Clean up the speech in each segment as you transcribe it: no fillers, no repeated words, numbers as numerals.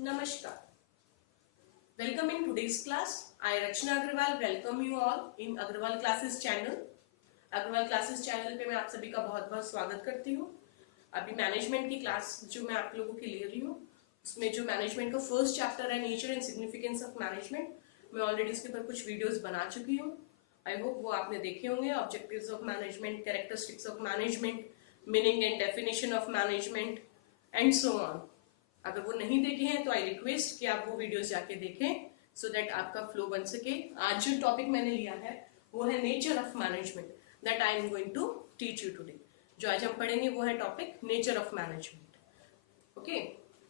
Namaskar. Welcome in today's class. I Rachna Agarwal welcome you all in Agarwal Classes channel. Agarwal classes channel पे मैं आप सभी का बहुत बहुत स्वागत करती हूँ। अभी मैनेजमेंट की क्लास जो मैं आप लोगों के ले रही हूँ उसमें जो मैनेजमेंट का फर्स्ट चैप्टर है nature and significance of management, मैं ऑलरेडी इसके ऊपर कुछ वीडियोस बना चुकी हूँ। आई होप वो आपने देखे होंगे। Objectives of management, characteristics of management, meaning and definition of management and so on. अगर वो नहीं देखे हैं तो आई रिक्वेस्ट कि आप वो वीडियोस जाके देखें सो दैट आपका फ्लो बन सके। आज जो टॉपिक मैंने लिया है वो है nature of management that I am going to teach you today. जो आज हम पढ़ेंगे वो है topic nature of management. Okay,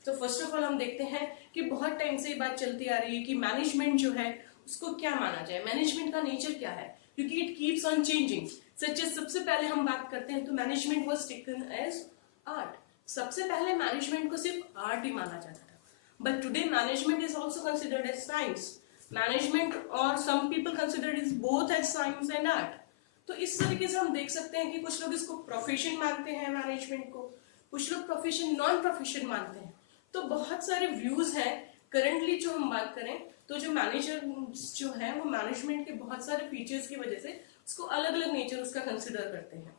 तो फर्स्ट ऑफ ऑल हम देखते हैं कि बहुत टाइम से ये बात चलती आ रही है कि मैनेजमेंट जो है उसको क्या माना जाए, मैनेजमेंट का नेचर क्या है, क्योंकि इट कीप्स ऑन चेंजिंग। सच सबसे पहले हम बात करते हैं तो management was taken as art. सबसे पहले मैनेजमेंट को सिर्फ आर्ट ही माना जाता था, but today management is also considered as science. Management और some people considered is both as science and art. तो इस तरीके से हम देख सकते हैं कि कुछ लोग इसको प्रोफेशन मानते हैं मैनेजमेंट को, कुछ लोग प्रोफेशन नॉन प्रोफेशन मानते हैं। तो बहुत सारे व्यूज हैं। करंटली जो हम बात करें तो जो मैनेजर जो है वो मैनेजमेंट के बहुत सारे फीचर्स की वजह से उसको अलग अलग नेचर उसका कंसिडर करते हैं।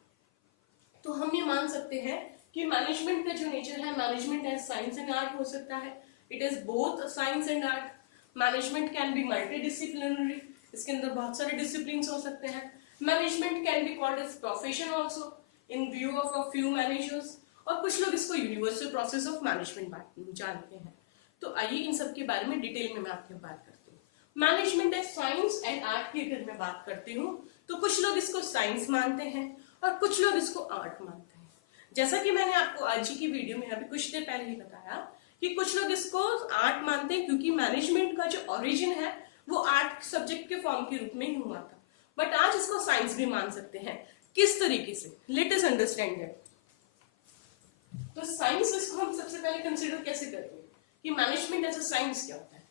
तो हम ये मान सकते हैं कि मैनेजमेंट का जो नेचर है, management as science and art हो सकता है। It is both science and art. Management can be multi disciplinary, इसके अंदर बहुत सारे डिसिप्लिन हो सकते हैं। Management can be called as profession also in view of a few managers, और कुछ लोग इसको यूनिवर्सल प्रोसेस ऑफ मैनेजमेंट जानते हैं। तो आइए इन सब के बारे में डिटेल में मैं आपके बात करती हूँ। Management as science and art की अगर मैं बात करती हूँ तो कुछ लोग इसको साइंस मानते हैं और कुछ लोग इसको आर्ट मानते हैं। जैसा कि मैंने आपको आज की वीडियो में अभी कुछ देर पहले ही बताया कि कुछ लोग इसको आर्ट मानते हैं क्योंकि मैनेजमेंट का जो ओरिजिन है वो आर्ट सब्जेक्ट के फॉर्म के रूप में ही हुआ था, बट आज इसको साइंस भी मान सकते हैं। किस तरीके से, लेट अस अंडरस्टैंड दैट। तो साइंस इसको हम सबसे पहले कंसीडर कैसे करेंगे कि मैनेजमेंट एज अ साइंस क्या होता है,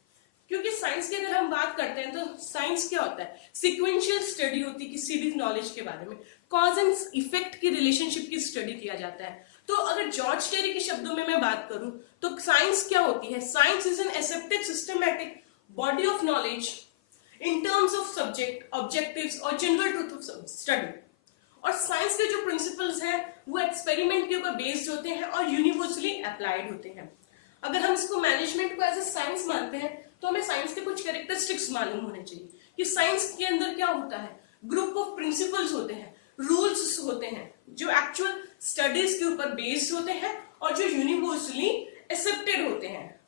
क्योंकि साइंस की अगर हम बात करते हैं तो साइंस क्या होता है, सिक्वेंशियल स्टडी होती है किसी भी नॉलेज के बारे में, कॉज एंड इफेक्ट की रिलेशनशिप की स्टडी किया जाता है। तो अगर जॉर्ज टेरी के शब्दों में मैं बात करूं तो साइंस क्या होती है, science is an accepted systematic body of knowledge in terms of subject, objectives और जनरल ट्रूथ ऑफ स्टडी। और साइंस के जो प्रिंसिपल्स हैं वो एक्सपेरिमेंट के ऊपर बेस्ड होते हैं और यूनिवर्सली अप्लाइड होते हैं। अगर हम इसको मैनेजमेंट को एज ए साइंस मानते हैं तो हमें साइंस के कुछ कैरेक्टरिस्टिक्स मालूम होने चाहिए कि साइंस के अंदर क्या होता है। ग्रुप ऑफ प्रिंसिपल्स होते हैं, रूल्स होते हैं जो एक्चुअल स्टडीज के ऊपर बेस्ड होते हैं और जो यूनिवर्सली एक्सेप्टेड होते हैं।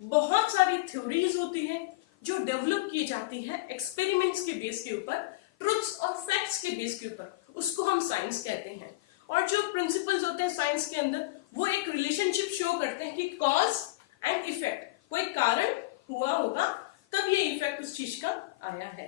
बहुत सारी थ्योरीज होती है जो डेवलप की जाती है एक्सपेरिमेंट्स के बेस के ऊपर, ट्रुथ्स और फैक्ट्स के बेस के ऊपर, उसको हम साइंस कहते हैं। और जो प्रिंसिपल्स होते हैं साइंस के अंदर वो एक रिलेशनशिप शो करते हैं कि कॉज एंड इफेक्ट, कोई कारण हुआ होगा तब ये इफेक्ट उस चीज का आया है।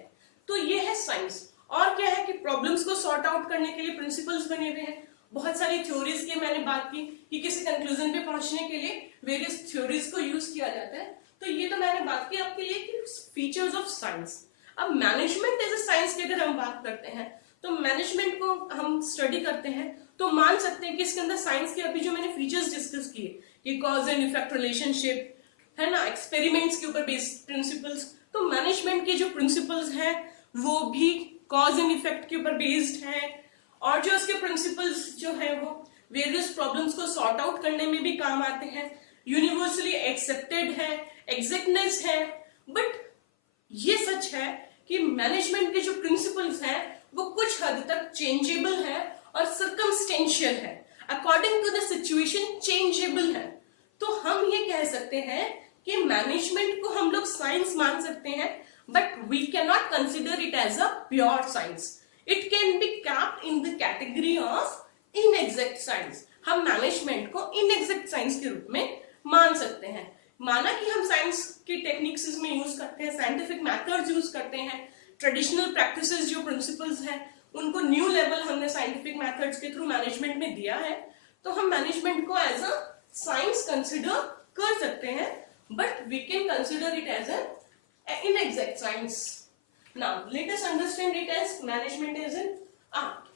तो ये है साइंस। और क्या है कि प्रॉब्लम्स को सॉर्ट आउट करने के लिए प्रिंसिपल्स बने हुए हैं। बहुत सारी थ्योरीज की मैंने बात की कि किसी कंक्लूजन पे पहुंचने के लिए वेरियस थ्योरीज को यूज किया जाता है। तो ये तो मैंने बात की आपके लिए कि फीचर्स ऑफ साइंस। अब मैनेजमेंट एज ए साइंस की अगर हम बात करते हैं तो मैनेजमेंट को हम स्टडी करते हैं तो मान सकते हैं कि इसके अंदर साइंस के अभी जो मैंने फीचर्स डिस्कस किए कि कॉज एंड इफेक्ट रिलेशनशिप है ना, एक्सपेरिमेंट्स के ऊपर बेस्ड प्रिंसिपल्स, तो मैनेजमेंट के जो प्रिंसिपल्स हैं वो भी कॉज एंड इफेक्ट के ऊपर बेस्ड हैं। और जो उसके प्रिंसिपल्स जो है वो वेरियस प्रॉब्लम्स को सॉर्ट आउट करने में भी काम आते हैं, यूनिवर्सली एक्सेप्टेड है, एग्जैक्टनेस है। बट ये सच है कि मैनेजमेंट के जो प्रिंसिपल्स हैं वो कुछ हद तक चेंजेबल है और सर्कमस्टेंशियल है, according to the situation changeable है। तो हम ये कह सकते हैं कि मैनेजमेंट को हम लोग साइंस मान सकते हैं, but we can not consider it as a pure science. It can be capped in the category of inexact science. हम मैनेजमेंट को इनएग्जैक्ट साइंस के रूप में मान सकते हैं। माना कि हम साइंस की टेक्निक्स इसमें यूज करते हैं, साइंटिफिक मेथड्स यूज करते हैं, ट्रेडिशनल प्रैक्टिसेस जो प्रिंसिपल्स हैं उनको न्यू लेवल हमने साइंटिफिक मेथड्स के थ्रू मैनेजमेंट में दिया है, तो हम मैनेजमेंट को एज अ साइंस कंसिडर कर सकते हैं, but we can consider it as an inexact science. Now let us understand it as management as an art.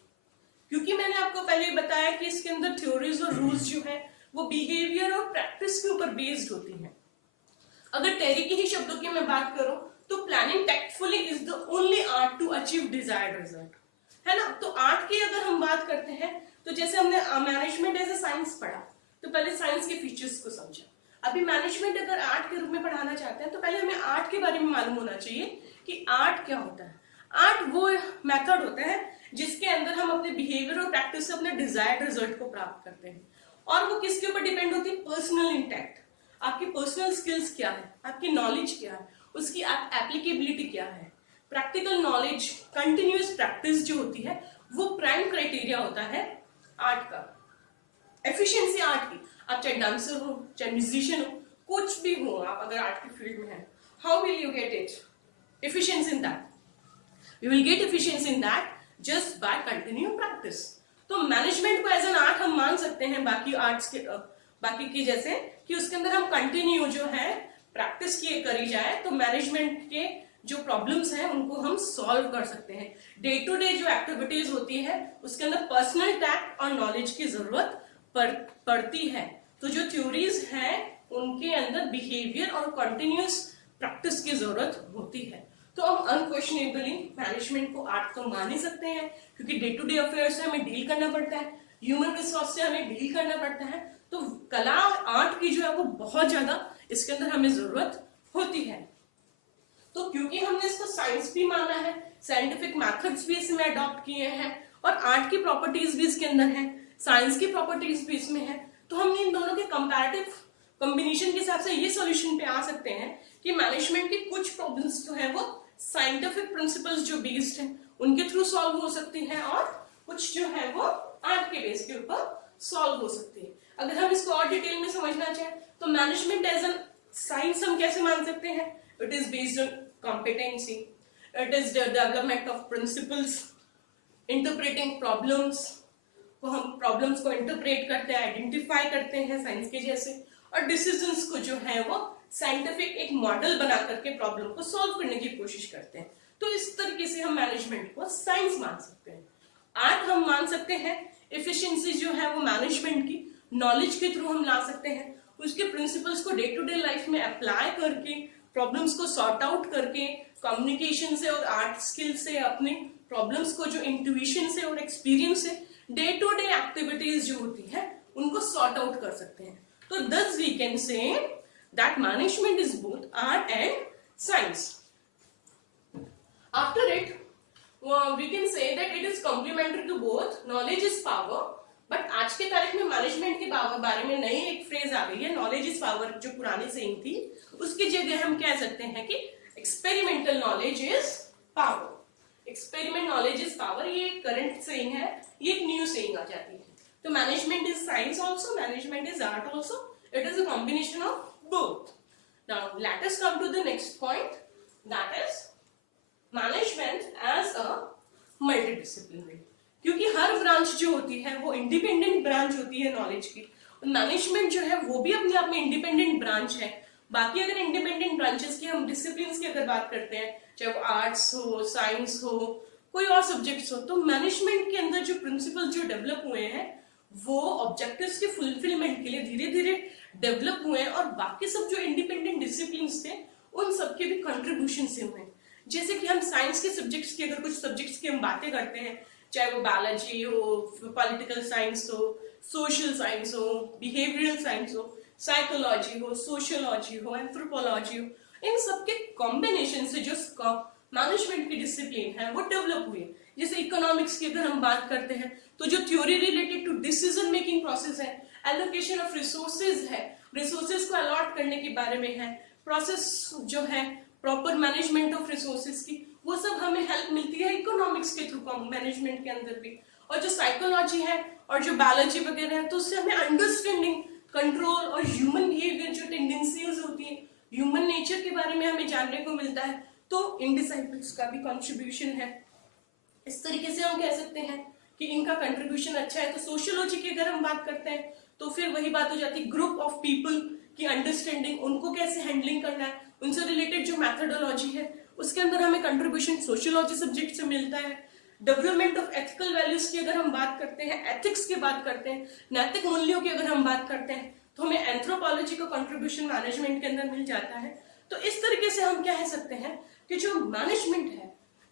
क्योंकि मैंने आपको पहले बताया कि इसके अंदर थ्योरीज और रूल्स जो है वो बिहेवियर और प्रैक्टिस के ऊपर बेस्ड होती हैं। अगर टेरी के ही शब्दों की मैं बात करूं तो planning tactfully is the only art to achieve desired result, है ना। तो आर्ट की अगर हम बात करते हैं तो जैसे हमने मैनेजमेंट एज ए साइंस पढ़ा, तो पहले साइंस के फीचर्स को समझा। अभी मैनेजमेंट अगर आर्ट के रूप में पढ़ाना चाहते हैं तो पहले हमें आर्ट के बारे में मालूम होना चाहिए कि आर्ट क्या होता है। आर्ट वो मेथड होता है जिसके अंदर हम अपने बिहेवियर और प्रैक्टिस से अपने डिजायर्ड रिजल्ट को प्राप्त करते हैं, और वो किसके ऊपर डिपेंड होती है? पर्सनल इंटेक्ट, आपकी पर्सनल स्किल्स क्या है, आपकी नॉलेज क्या है, उसकी एप्लीकेबिलिटी क्या है। प्रैक्टिकल नॉलेज, कंटिन्यूअस प्रैक्टिस जो होती है वो प्राइम क्राइटेरिया होता है आर्ट का। एफिशिएंसी आर्ट की, आप चाहे डांसर हो, चाहे म्यूजिशियन हो, कुछ भी हो, आप अगर आर्ट की फील्ड में है, how will you get it? Efficiency in that, you will get efficiency in that just by continue practice. तो मैनेजमेंट को एज एन आर्ट हम मान सकते हैं बाकी आर्ट्स के बाकी की जैसे, कि उसके अंदर हम कंटिन्यू जो है प्रैक्टिस किए करी जाए तो मैनेजमेंट के जो प्रॉब्लम्स हैं उनको हम सॉल्व कर सकते हैं। डे टू डे जो एक्टिविटीज होती है उसके अंदर पर्सनल टैक्ट और नॉलेज की जरूरत पड़ती है। तो जो थ्योरीज हैं उनके अंदर बिहेवियर और कंटिन्यूअस प्रैक्टिस की जरूरत होती है। तो हम अनक्वेश्चनेबली मैनेजमेंट को आर्ट तो मान ही सकते हैं, क्योंकि डे टू डे अफेयर्स से हमें डील करना पड़ता है, ह्यूमन रिसोर्स से हमें डील करना पड़ता है। तो कला आर्ट की जो है वो बहुत ज्यादा इसके अंदर हमें जरूरत होती है। तो क्योंकि हमने इसको साइंस भी माना है, साइंटिफिक मेथड्स भी इसमें अडॉप्ट किए हैं, और आर्ट की प्रॉपर्टीज भी इसके अंदर है, साइंस की प्रॉपर्टीज भी इसमें है, तो हम इन दोनों के कंपैरेटिव कॉम्बिनेशन के हिसाब से ये सॉल्यूशन पे आ सकते हैं कि मैनेजमेंट की कुछ प्रॉब्लम्स जो है वो साइंटिफिक प्रिंसिपल्स जो बेस्ड हैं उनके थ्रू सॉल्व हो सकती हैं, और कुछ जो है वो आर्ट के बेस के ऊपर सॉल्व हो सकती है। अगर हम इसको और डिटेल में समझना चाहें तो मैनेजमेंट एज एन साइंस हम कैसे मान सकते हैं? It is based on competency, it is the development of principles, interpreting problems, वो हम प्रॉब्लम्स को इंटरप्रेट करते हैं, आइडेंटिफाई करते हैं साइंस के जैसे, और डिसीजंस को जो है वो साइंटिफिक एक मॉडल बना करके प्रॉब्लम को सॉल्व करने की कोशिश करते हैं। तो इस तरीके से हम मैनेजमेंट को साइंस मान सकते हैं। आर्ट हम मान सकते हैं एफिशिएंसी जो है वो मैनेजमेंट की नॉलेज के थ्रू हम ला सकते हैं, उसके प्रिंसिपल्स को डे टू डे लाइफ में अप्लाई करके, प्रॉब्लम्स को सॉर्ट आउट करके, कम्युनिकेशन से और आर्ट स्किल से अपने प्रॉब्लम्स को जो इंट्यूशन से और एक्सपीरियंस से डे टू डे एक्टिविटीज जो होती है उनको सॉर्ट आउट कर सकते हैं। तो thus we can say that management is both art and science. After it, we can say that it is complementary to both. Knowledge is power. But आज के तारीख में मैनेजमेंट के बारे में नई एक फ्रेज आ गई है, नॉलेज इज पावर, जो पुरानी सेइंग थी उसकी जगह हम कह सकते हैं कि experimental knowledge is power. Experiment knowledge is power, ये करंट सेइंग है, ये एक न्यू सेइंग आ जाती है। तो management is science also, management is art also, it is a combination of both. Now let us come to the next point, that is management as a multidisciplinary. क्योंकि हर branch जो होती है वो इंडिपेंडेंट ब्रांच होती है knowledge की, management जो है वो भी अपने आप में इंडिपेंडेंट ब्रांच है। बाकी अगर इंडिपेंडेंट ब्रांचेस की हम डिसिप्लिन्स की अगर बात करते हैं, चाहे वो आर्ट्स हो, साइंस हो, कोई और सब्जेक्ट्स हो, तो मैनेजमेंट के अंदर जो प्रिंसिपल जो डेवलप हुए हैं वो ऑब्जेक्टिव्स के फुलफिलमेंट के लिए धीरे धीरे डेवलप हुए हैं, और बाकी सब जो इंडिपेंडेंट डिसिप्लिन्स थे उन सबके भी कंट्रीब्यूशन से हुए। जैसे कि हम साइंस के सब्जेक्ट्स की अगर कुछ सब्जेक्ट्स की हम बातें करते हैं, चाहे वो बायोलॉजी हो, पॉलिटिकल साइंस हो, सोशल साइंस हो, बिहेवियरल साइंस हो, साइकोलॉजी हो, सोशियोलॉजी हो, एंथ्रोपोलॉजी हो, इन सबके कॉम्बिनेशन से जो मैनेजमेंट की डिसिप्लिन है वो डेवलप हुई है। जैसे इकोनॉमिक्स की अगर हम बात करते हैं तो जो theory related to decision making process है, एलोकेशन ऑफ रिसोर्सेज है, रिसोर्सेज को अलॉट करने के बारे में है, प्रोसेस जो है प्रॉपर मैनेजमेंट ऑफ रिसोर्सेज की, वो सब हमें हेल्प मिलती है इकोनॉमिक्स के थ्रू मैनेजमेंट के अंदर भी। और जो साइकोलॉजी है और जो बायोलॉजी वगैरह है, तो उससे हमें अंडरस्टैंडिंग, कंट्रोल और ह्यूमन बिहेवियर जो टेंडेंसीज होती है, ह्यूमन नेचर के बारे में हमें जानने को मिलता है। तो इन डिसिप्लिन्स का भी कंट्रीब्यूशन है। इस तरीके से हम कह सकते हैं कि इनका कंट्रीब्यूशन अच्छा है। तो सोशियोलॉजी की अगर हम बात करते हैं तो फिर वही बात हो जाती है ग्रुप ऑफ पीपल की अंडरस्टैंडिंग, उनको कैसे हैंडलिंग करना है, उनसे रिलेटेड जो मैथडोलॉजी है उसके अंदर हमें कंट्रीब्यूशन सोशियोलॉजी सब्जेक्ट से मिलता है। डेवलपमेंट ऑफ एथिकल वैल्यूज की अगर हम बात करते हैं, एथिक्स की बात करते हैं, नैतिक मूल्यों की अगर हम बात करते हैं, तो हमें एंथ्रोपोलॉजी का कंट्रीब्यूशन मैनेजमेंट के अंदर मिल जाता है। तो इस तरीके से हम कह सकते हैं कि जो मैनेजमेंट है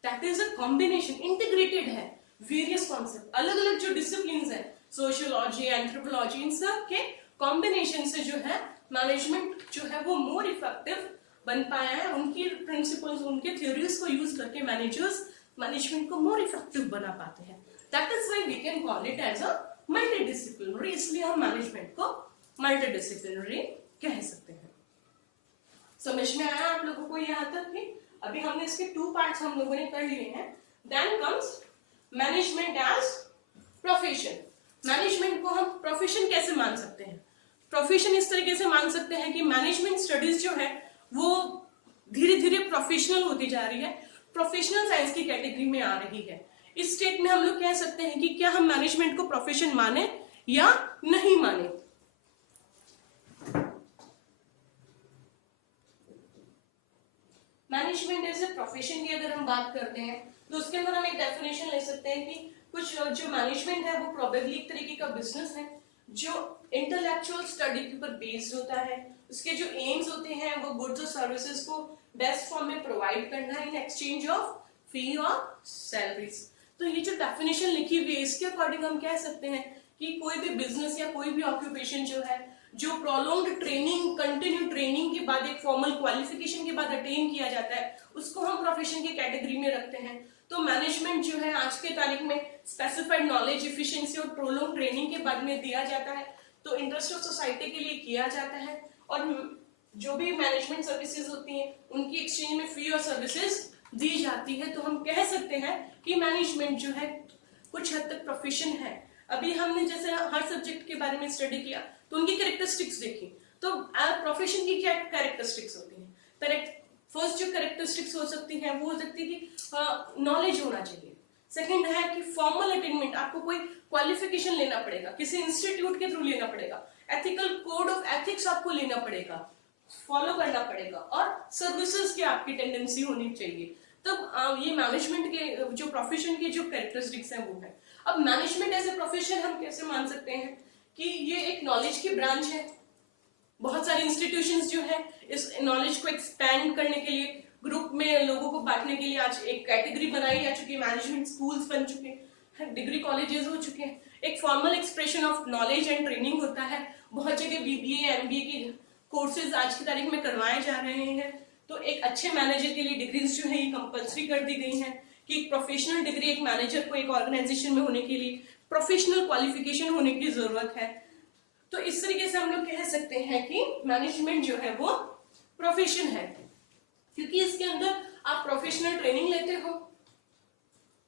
that is a combination, integrated है वेरियस कॉन्सेप्ट, अलग अलग जो डिसिप्लिन है सोशियोलॉजी, एंथ्रोपोलॉजी, इन सब के कॉम्बिनेशन से जो है मैनेजमेंट जो है वो मोर इफेक्टिव बन पाया है। उनकी प्रिंसिपल्स, उनके थ्योरीज को यूज करके मैनेजर्स मैनेजमेंट को मोर इफेक्टिव बना पाते हैं। That is why we can call it as a multidisciplinary, इसलिए हम मैनेजमेंट को मल्टीडिसिप्लिनरी कह सकते हैं। समझ में आया आप लोगों को यहाँ तक कि अभी हमने इसके 2 पार्ट्स हम लोगों ने कर लिए हैं। Then comes management as profession. Management को हम प्रोफेशन कैसे मान सकते हैं? प्रोफेशन इस तरीके से मान सकते हैं कि मैनेजमेंट स्टडीज जो है वो धीरे धीरे प्रोफेशनल होती जा रही है, प्रोफेशनल साइंस की कैटेगरी में आ रही है। इस स्टेट में हम लोग कह सकते हैं कि क्या हम मैनेजमेंट को प्रोफेशन माने या नहीं माने। मैनेजमेंट एज ए प्रोफेशन की अगर हम बात करते हैं तो उसके अंदर हम एक डेफिनेशन ले सकते हैं कि कुछ जो मैनेजमेंट है वो प्रोबेबली एक तरीके का बिजनेस है जो इंटेलेक्चुअल स्टडी के ऊपर बेस्ड होता है। उसके जो एम्स होते हैं वो गुड्स और सर्विसेज को बेस्ट फॉर्म में प्रोवाइड करना इन एक्सचेंज ऑफ फी और सैलरीज। तो ये जो डेफिनेशन लिखी हुई है इसके अकॉर्डिंग हम कह सकते हैं कि कोई भी बिजनेस या कोई भी ऑक्यूपेशन जो है जो प्रोलॉन्ग्ड ट्रेनिंग, कंटिन्यू ट्रेनिंग के बाद एक फॉर्मल क्वालिफिकेशन के बाद अटेन किया जाता है उसको हम प्रोफेशन की कैटेगरी में रखते हैं। तो मैनेजमेंट जो है आज के तारीख में स्पेसिफाइड नॉलेज, इफिशिएंसी और प्रोलॉन्ग ट्रेनिंग के बाद में दिया जाता है, तो इंटरेस्ट ऑफ सोसाइटी के लिए किया जाता है। और जो भी मैनेजमेंट सर्विसेज होती हैं उनकी एक्सचेंज में फी और सर्विसेज दी जाती है। तो हम कह सकते हैं कि मैनेजमेंट जो है कुछ हद तक प्रोफेशन है। अभी हमने जैसे हर सब्जेक्ट के बारे में स्टडी किया तो उनकी कैरेक्टरिस्टिक्स देखी, तो प्रोफेशन की क्या कैरेक्टरिस्टिक्स होती हैं। फर्स्ट जो कैरेक्टरिस्टिक्स हो सकती है वो हो सकती है कि नॉलेज होना चाहिए। सेकंड है कि फॉर्मल अटेनमेंट, आपको कोई क्वालिफिकेशन लेना पड़ेगा, किसी इंस्टीट्यूट के थ्रू लेना पड़ेगा, एथिकल कोड ऑफ एथिक्स आपको लेना पड़ेगा, फॉलो करना पड़ेगा, और सर्विसेज की आपकी टेंडेंसी होनी चाहिए। तब ये मैनेजमेंट के जो प्रोफेशन के जो कैरेक्टरिस्टिक्स हैं वो है। अब मैनेजमेंट एज ए प्रोफेशन हम कैसे मान सकते हैं कि ये एक नॉलेज की ब्रांच है। बहुत सारे इंस्टीट्यूशंस जो है इस नॉलेज को एक्सपैंड करने के लिए, ग्रुप में लोगों को बांटने के लिए आज एक कैटेगरी बनाई जा चुकी है, मैनेजमेंट स्कूल्स बन चुके हैं, डिग्री कॉलेजेस हो चुके हैं, एक formal expression of knowledge and training होता है। बहुत जगह बीबीए, एमबीए की कोर्सेज आज की तारीख में करवाए जा रहे हैं। तो एक अच्छे मैनेजर के लिए डिग्रीज जो है ये कंपल्सरी कर दी गई हैं कि एक प्रोफेशनल डिग्री एक मैनेजर को एक ऑर्गेनाइजेशन में होने के लिए प्रोफेशनल क्वालिफिकेशन होने की जरूरत है। तो इस तरीके से हम लोग कह सकते हैं कि मैनेजमेंट जो है वो प्रोफेशन है, क्योंकि इसके अंदर आप प्रोफेशनल ट्रेनिंग लेते हो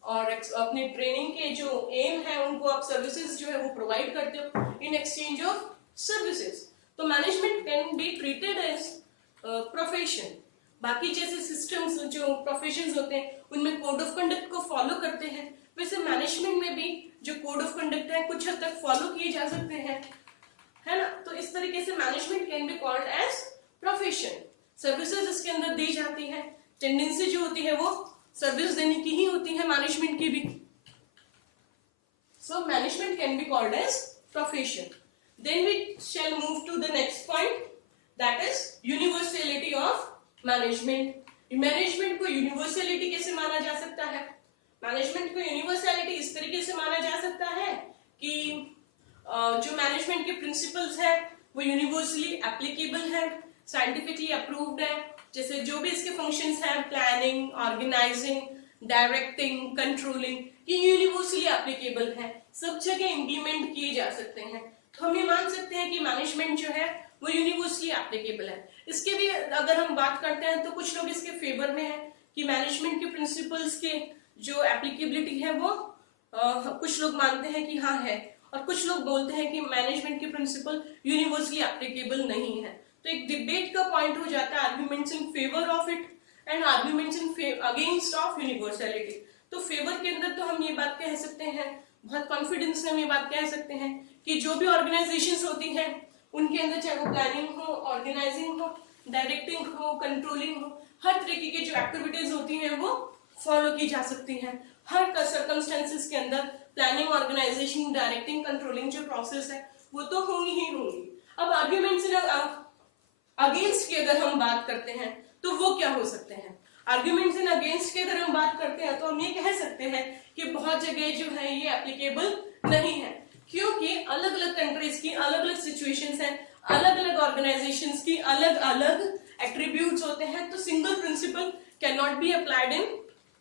और अपने ट्रेनिंग के जो एम है उनको आप सर्विसेज जो है वो प्रोवाइड करते हो इन एक्सचेंज ऑफ सर्विसेज। तो management can be treated as profession. बाकी जैसे सिस्टम्स जो प्रोफेशंस होते हैं उनमें कोड ऑफ कंडक्ट को फॉलो करते हैं, वैसे मैनेजमेंट में भी जो कोड ऑफ कंडक्ट है कुछ हद तक फॉलो किए जा सकते हैं, है ना। तो इस तरीके से management can be called as profession. Services इसके अंदर दी जाती है, टेंडेंसी जो होती है वो सर्विस देने की ही होती है मैनेजमेंट की भी। So management can be called as profession. Then we shall move to the next point, that is universality of management. Management को यूनिवर्सलिटी कैसे माना जा सकता है? मैनेजमेंट को यूनिवर्सलिटी इस तरीके से माना जा सकता है कि जो मैनेजमेंट के प्रिंसिपल्स है वो यूनिवर्सली एप्लीकेबल है, साइंटिफिकली अप्रूव्ड है। जैसे जो भी इसके फंक्शंस हैं, प्लानिंग, ऑर्गेनाइजिंग, डायरेक्टिंग, कंट्रोलिंग, ये यूनिवर्सली एप्लीकेबल है, सब जगह इंप्लीमेंट किए जा सकते हैं। तो हम ये मान सकते हैं कि मैनेजमेंट जो है वो यूनिवर्सली एप्लीकेबल है। इसके भी अगर हम बात करते हैं तो कुछ लोग इसके फेवर में है कि मैनेजमेंट के प्रिंसिपल्स के जो एप्लीकेबिलिटी है वो कुछ लोग मानते हैं कि हाँ है, और कुछ लोग बोलते हैं कि मैनेजमेंट के प्रिंसिपल यूनिवर्सली एप्लीकेबल नहीं है। तो एक डिबेट का पॉइंट हो जाता है, arguments in favour of it and arguments in against of universality. तो फेवर के अंदर तो हम ये बात कह सकते हैं, बहुत कॉन्फिडेंस से हम ये बात कह सकते हैं कि जो भी ऑर्गेनाइजेशंस होती हैं उनके अंदर चाहे वो प्लानिंग हो, ऑर्गेनाइजिंग हो, डायरेक्टिंग हो, कंट्रोलिंग हो, हर तरीके की जो एक्टिविटीज होती हैं वो फॉलो की जा सकती हैं। हर सर्कमस्टेंसेस के अंदर प्लानिंग, ऑर्गेनाइजेशन, डायरेक्टिंग, कंट्रोलिंग जो प्रोसेस है वो तो होंगी ही होंगी। अब आर्ग्यूमेंट्स इन अगेंस्ट की अगर हम बात करते हैं तो वो क्या हो सकते हैं? आर्ग्यूमेंट्स इन अगेंस्ट की अगर हम बात करते हैं तो हम ये कह सकते हैं कि बहुत जगह जो है ये एप्लीकेबल नहीं है, क्योंकि अलग अलग कंट्रीज की अलग अलग सिचुएशंस हैं, अलग अलग ऑर्गेनाइजेशंस की अलग अलग एट्रीब्यूट्स होते हैं, तो single principle can not be applied in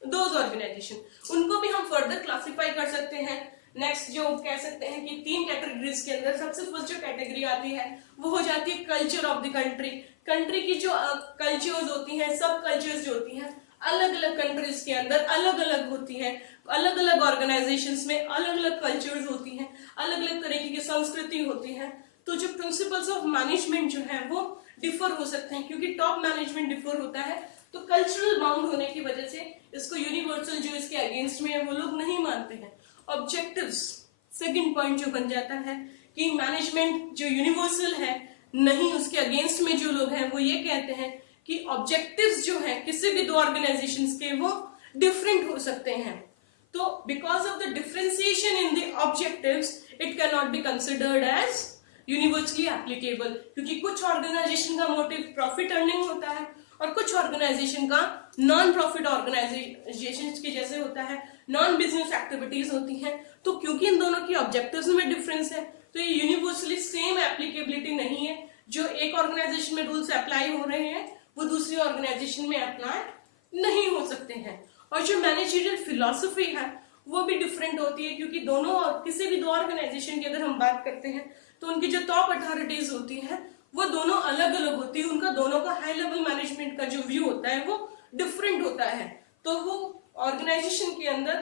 those organisation. उनको भी हम फर्दर क्लासिफाई कर सकते हैं। नेक्स्ट जो कह सकते हैं कि 3 कैटेगरीज के अंदर सबसे फर्स्ट जो कैटेगरी आती है वो हो जाती है culture of the country. Country की जो कल्चर्स होती हैं, सब कल्चर्स जो होती हैं अलग अलग कंट्रीज के अंदर अलग अलग होती है, अलग अलग ऑर्गेनाइजेशंस में अलग अलग कल्चर्स होती हैं, अलग अलग तरीके की संस्कृति होती है। तो जो प्रिंसिपल्स ऑफ मैनेजमेंट जो है वो डिफर हो सकते हैं, क्योंकि टॉप मैनेजमेंट डिफर होता है, तो कल्चरल बाउंड होने की वजह से इसको यूनिवर्सल जो इसके अगेंस्ट में है वो लोग नहीं मानते हैं। ऑब्जेक्टिव्स सेकंड पॉइंट जो बन जाता है कि मैनेजमेंट जो यूनिवर्सल है नहीं, उसके अगेंस्ट में जो लोग हैं वो ये कहते हैं कि ऑब्जेक्टिव्स जो है किसी भी 2 ऑर्गेनाइजेशंस के वो डिफरेंट हो सकते हैं। तो because of the differentiation in the objectives it can not be considered as universally applicable, क्योंकि कुछ ऑर्गेनाइजेशन का मोटिव प्रॉफिट अर्निंग होता है और कुछ ऑर्गेनाइजेशन का नॉन प्रॉफिट ऑर्गेनाइजेशन के जैसे होता है, नॉन बिजनेस एक्टिविटीज होती हैं। तो क्योंकि इन दोनों की ऑब्जेक्टिव्स में डिफरेंस है तो ये यूनिवर्सली सेम एप्लीकेबिलिटी नहीं है। जो एक ऑर्गेनाइजेशन में रूल्स अप्लाई हो रहे हैं वो दूसरी ऑर्गेनाइजेशन में अप्लाई नहीं हो सकते हैं। और जो मैनेजरियल फिलॉसफी है वो भी डिफरेंट होती है, क्योंकि दोनों किसी भी 2 ऑर्गेनाइजेशन की अगर हम बात करते हैं तो उनकी जो टॉप अथॉरिटीज होती है वो दोनों अलग अलग होती है, उनका दोनों का हाई लेवल मैनेजमेंट का जो व्यू होता है वो डिफरेंट होता है। तो वो ऑर्गेनाइजेशन के अंदर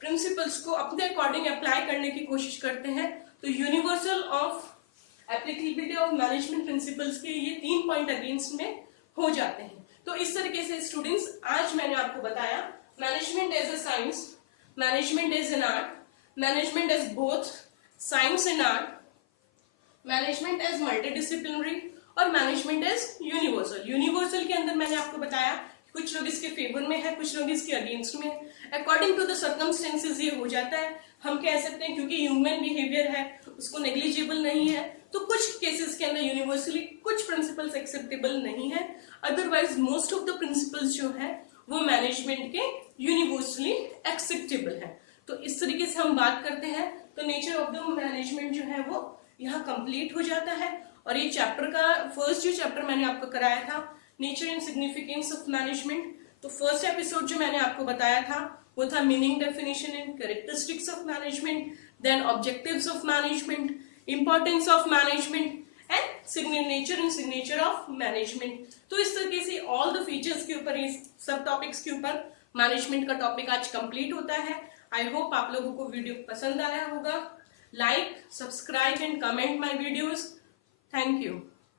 प्रिंसिपल्स को अपने अकॉर्डिंग अप्लाई करने की कोशिश करते हैं। तो universal of applicability of management principles के ये 3 पॉइंट अगेंस्ट में हो जाते हैं। तो इस तरीके से स्टूडेंट्स आज मैंने आपको बताया management as a science, management as an art, management as both science and art, management as multidisciplinary और मैनेजमेंट एज यूनिवर्सल। यूनिवर्सल के अंदर मैंने आपको बताया कुछ लोग इसके फेवर में है, कुछ लोग इसके अगेंस्ट में है, अकॉर्डिंग टू द सर्कमस्टेंसेस ये हो जाता है। हम कह सकते हैं क्योंकि ह्यूमन बिहेवियर है उसको नेग्लिजिबल नहीं है, तो कुछ केसेस के अंदर यूनिवर्सली कुछ प्रिंसिपल्स एक्सेप्टेबल नहीं है, otherwise most of the principles जो है वो मैनेजमेंट के यूनिवर्सली एक्सेप्टेबल है। तो इस तरीके से हम बात करते हैं तो नेचर ऑफ द मैनेजमेंट जो है वो यहाँ कंप्लीट हो जाता है। और ये चैप्टर का फर्स्ट जो चैप्टर मैंने आपको कराया था nature and significance of management, तो फर्स्ट एपिसोड जो मैंने आपको बताया था वो था meaning, definition and characteristics of management, then objectives of management, importance of management and nature and signature of management. तो इस तरीके से ऑल द फीचर्स के ऊपर, इस सब टॉपिक्स के ऊपर मैनेजमेंट का टॉपिक आज कंप्लीट होता है। आई होप आप लोगों को वीडियो पसंद आया होगा। Like, subscribe and comment my videos. Thank you.